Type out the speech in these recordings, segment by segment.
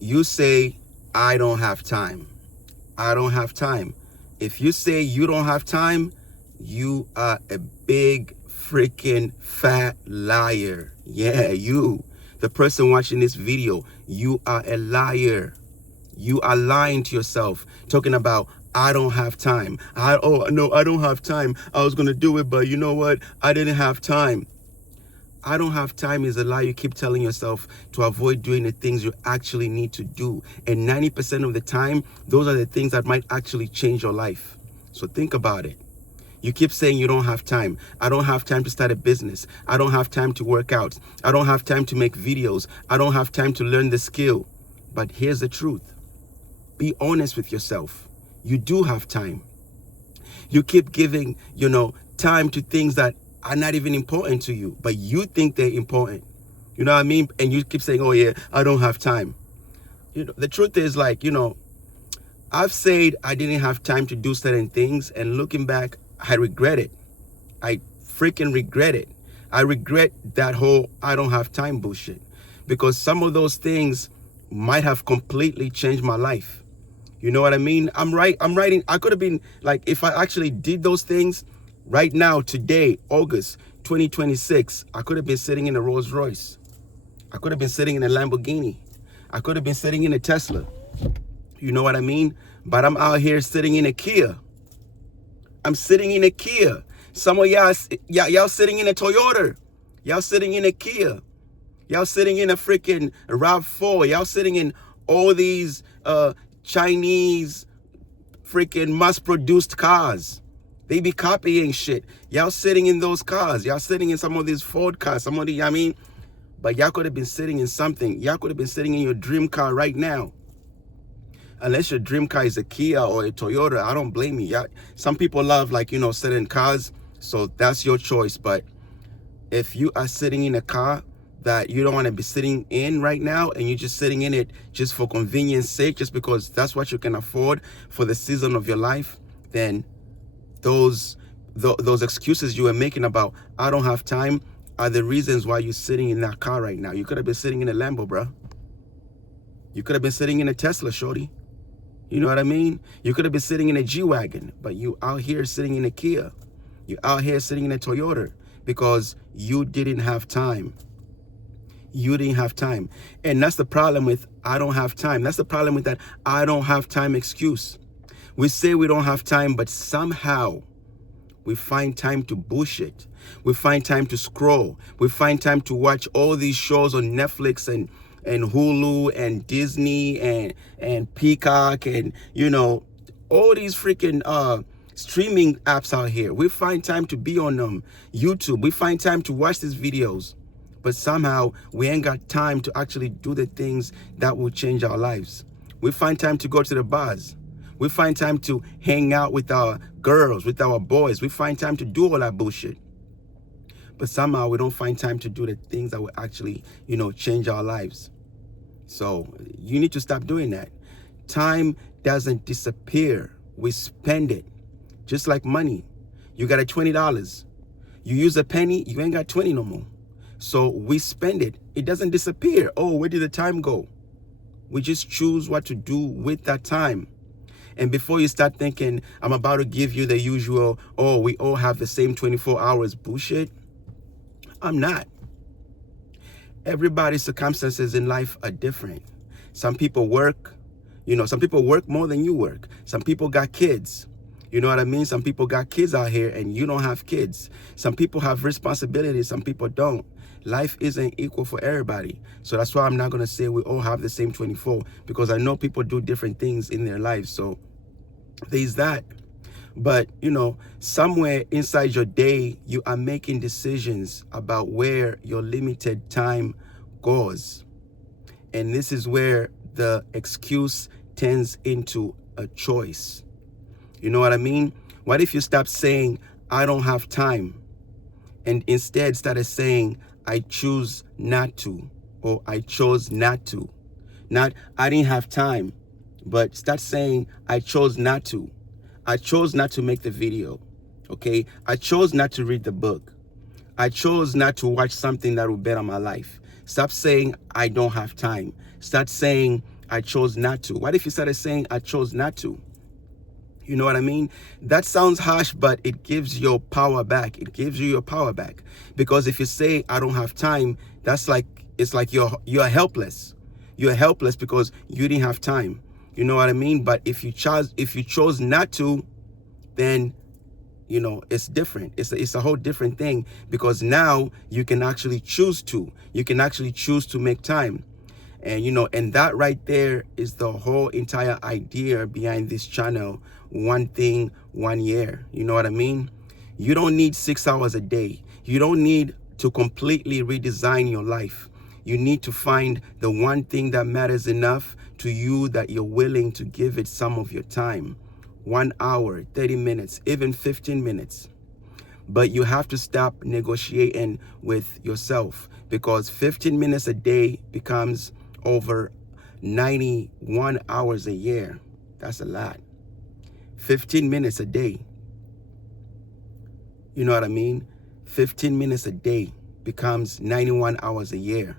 you say, I don't have time. I don't have time. If you say you don't have time, you are a big freaking fat liar. Yeah, you, the person watching this video, you are a liar. You are lying to yourself, talking about, I don't have time. Oh no, I don't have time. I was gonna do it, but you know what? I didn't have time. I don't have time is a lie you keep telling yourself to avoid doing the things you actually need to do. And 90% of the time, those are the things that might actually change your life. So think about it. You keep saying you don't have time. I don't have time to start a business. I don't have time to work out. I don't have time to make videos. I don't have time to learn the skill. But here's the truth. Be honest with yourself. You do have time. You keep giving, time to things that are not even important to you, but you think they're important. You know what I mean? And you keep saying, oh yeah, I don't have time. The truth is, I've said I didn't have time to do certain things, and looking back, I regret it. I freaking regret it. I regret that whole I don't have time bullshit, because some of those things might have completely changed my life. You know what I mean? I'm writing. I could have been if I actually did those things right now, today, August 2026, I could have been sitting in a Rolls Royce. I could have been sitting in a Lamborghini. I could have been sitting in a Tesla. You know what I mean? But I'm out here sitting in a Kia. I'm sitting in a Kia. Some of y'all sitting in a Toyota. Y'all sitting in a Kia. Y'all sitting in a freaking RAV4. Y'all sitting in all these Chinese freaking mass-produced cars. They be copying shit. Y'all sitting in those cars. Y'all sitting in some of these Ford cars. But y'all could have been sitting in something. Y'all could have been sitting in your dream car right now. Unless your dream car is a Kia or a Toyota, I don't blame you. Some people love, sitting in cars. So that's your choice. But if you are sitting in a car that you don't want to be sitting in right now, and you're just sitting in it just for convenience sake, just because that's what you can afford for the season of your life, then those excuses you were making about I don't have time are the reasons why you're sitting in that car right now. You could have been sitting in a Lambo, bro. You could have been sitting in a Tesla, shorty. You know what I mean? You could have been sitting in a G-Wagon, but you out here sitting in a Kia. You out here sitting in a Toyota because you didn't have time. You didn't have time. And that's the problem with I don't have time. That's the problem with that I don't have time excuse. We say we don't have time, but somehow we find time to bullshit. We find time to scroll. We find time to watch all these shows on Netflix and Hulu and Disney and Peacock and, all these freaking streaming apps out here. We find time to be on YouTube. We find time to watch these videos. But somehow we ain't got time to actually do the things that will change our lives. We find time to go to the bars. We find time to hang out with our girls, with our boys. We find time to do all that bullshit. But somehow we don't find time to do the things that will actually, change our lives. So you need to stop doing that. Time doesn't disappear. We spend it. Just like money. You got a $20. You use a penny, you ain't got 20 no more. So we spend it. It doesn't disappear. Oh, where did the time go? We just choose what to do with that time. And before you start thinking, I'm about to give you the usual, oh, we all have the same 24 hours bullshit. I'm not. Everybody's circumstances in life are different. Some people work, some people work more than you work. Some people got kids. You know what I mean? Some people got kids out here and you don't have kids. Some people have responsibilities, some people don't. Life isn't equal for everybody. So that's why I'm not going to say we all have the same 24, because I know people do different things in their lives. So there's that. But, somewhere inside your day, you are making decisions about where your limited time goes. And this is where the excuse turns into a choice. You know what I mean? What if you stop saying, I don't have time, and instead started saying, I choose not to, or I chose not to. Not, I didn't have time, but start saying, I chose not to. I chose not to make the video, okay? I chose not to read the book. I chose not to watch something that will better my life. Stop saying, I don't have time. Start saying, I chose not to? What if you started saying, I chose not to? You know what I mean? That sounds harsh, but it gives your power back. It gives you your power back. Because if you say, I don't have time, that's like, it's like you're helpless. You're helpless because you didn't have time. You know what I mean? But if you chose not to, then, you know, it's different. It's a whole different thing, because now you can actually choose to. You can actually choose to make time. And, you know, and that right there is the whole entire idea behind this channel. One thing, 1 year. You know what I mean? You don't need 6 hours a day. You don't need to completely redesign your life. You need to find the one thing that matters enough to you that you're willing to give it some of your time. 1 hour, 30 minutes, even 15 minutes. But you have to stop negotiating with yourself, because 15 minutes a day becomes over 91 hours a year. That's a lot. 15 minutes a day. You know what I mean? 15 minutes a day becomes 91 hours a year.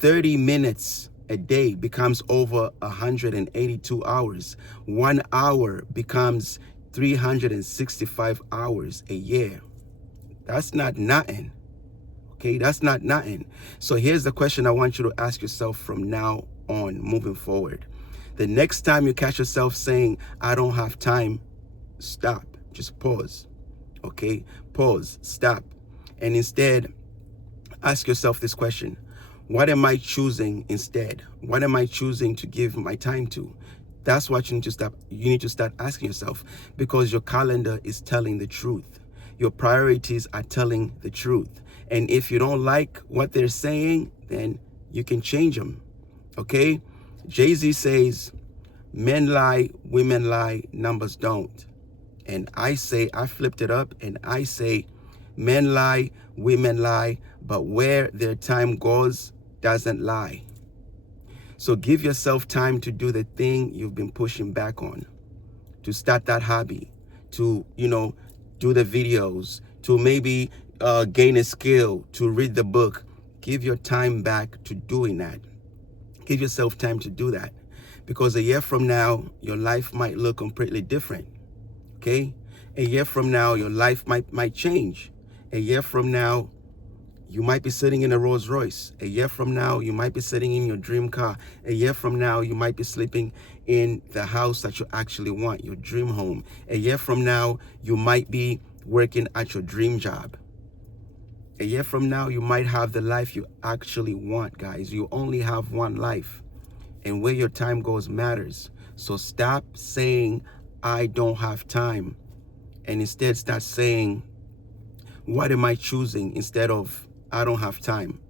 30 minutes a day becomes over 182 hours. 1 hour becomes 365 hours a year. That's not nothing. Okay, that's not nothing. So here's the question I want you to ask yourself from now on, moving forward. The next time you catch yourself saying, I don't have time, stop. Just pause. Okay, pause, stop. And instead, ask yourself this question. What am I choosing instead? What am I choosing to give my time to? That's what you need to start asking yourself, because your calendar is telling the truth. Your priorities are telling the truth. And if you don't like what they're saying, then you can change them. Okay? Jay-Z says, men lie, women lie, numbers don't. And I flipped it up and I say, men lie, women lie, but where their time goes doesn't lie. So give yourself time to do the thing you've been pushing back on, to start that hobby, to, you know, do the videos, to maybe gain a skill, to read the book. Give your time back to doing that. Give yourself time to do that, because a year from now, your life might look completely different. Okay? A year from now, your life might change. A year from now, you might be sitting in a Rolls Royce. A year from now, you might be sitting in your dream car. A year from now, you might be sleeping in the house that you actually want, your dream home. A year from now, you might be working at your dream job. A year from now, you might have the life you actually want, guys. You only have one life, and where your time goes matters. So stop saying, I don't have time, and instead start saying, what am I choosing, instead of, I don't have time.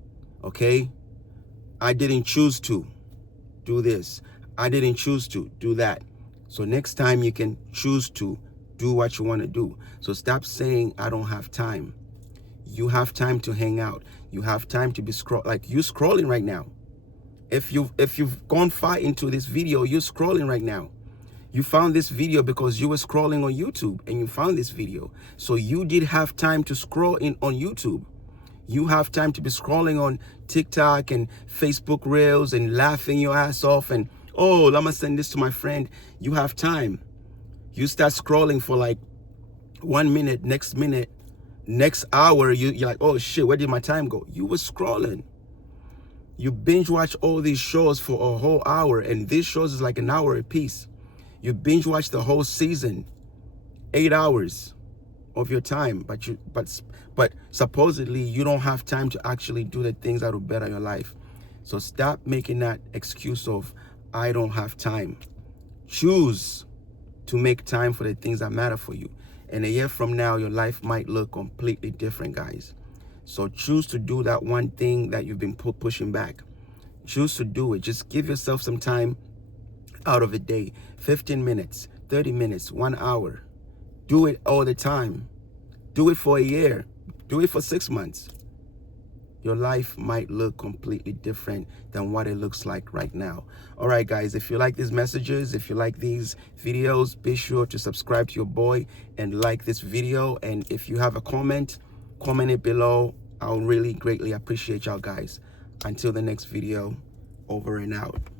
Okay? I didn't choose to do this. I didn't choose to do that. So next time you can choose to do what you want to do. So stop saying, I don't have time. You have time to hang out. You have time to be like you scrolling right now. If you've gone far into this video, you're scrolling right now. You found this video because you were scrolling on YouTube and you found this video. So you did have time to scroll on YouTube. You have time to be scrolling on TikTok and Facebook Reels and laughing your ass off and, oh, let me send this to my friend. You have time. You start scrolling for like 1 minute, next hour, you're like, oh shit, where did my time go? You were scrolling. You binge watch all these shows for a whole hour, and these shows is like an hour a piece. You binge watch the whole season, 8 hours of your time, but supposedly you don't have time to actually do the things that will better your life. So stop making that excuse of, I don't have time. Choose to make time for the things that matter for you. And a year from now, your life might look completely different, guys. So choose to do that one thing that you've been pushing back. Choose to do it. Just give yourself some time out of a day. 15 minutes, 30 minutes, 1 hour. Do it all the time. Do it for a year. Do it for 6 months. Your life might look completely different than what it looks like right now. All right, guys, if you like these messages, if you like these videos, be sure to subscribe to your boy and like this video. And if you have a comment it below. I'll really greatly appreciate y'all, guys. Until the next video, over and out.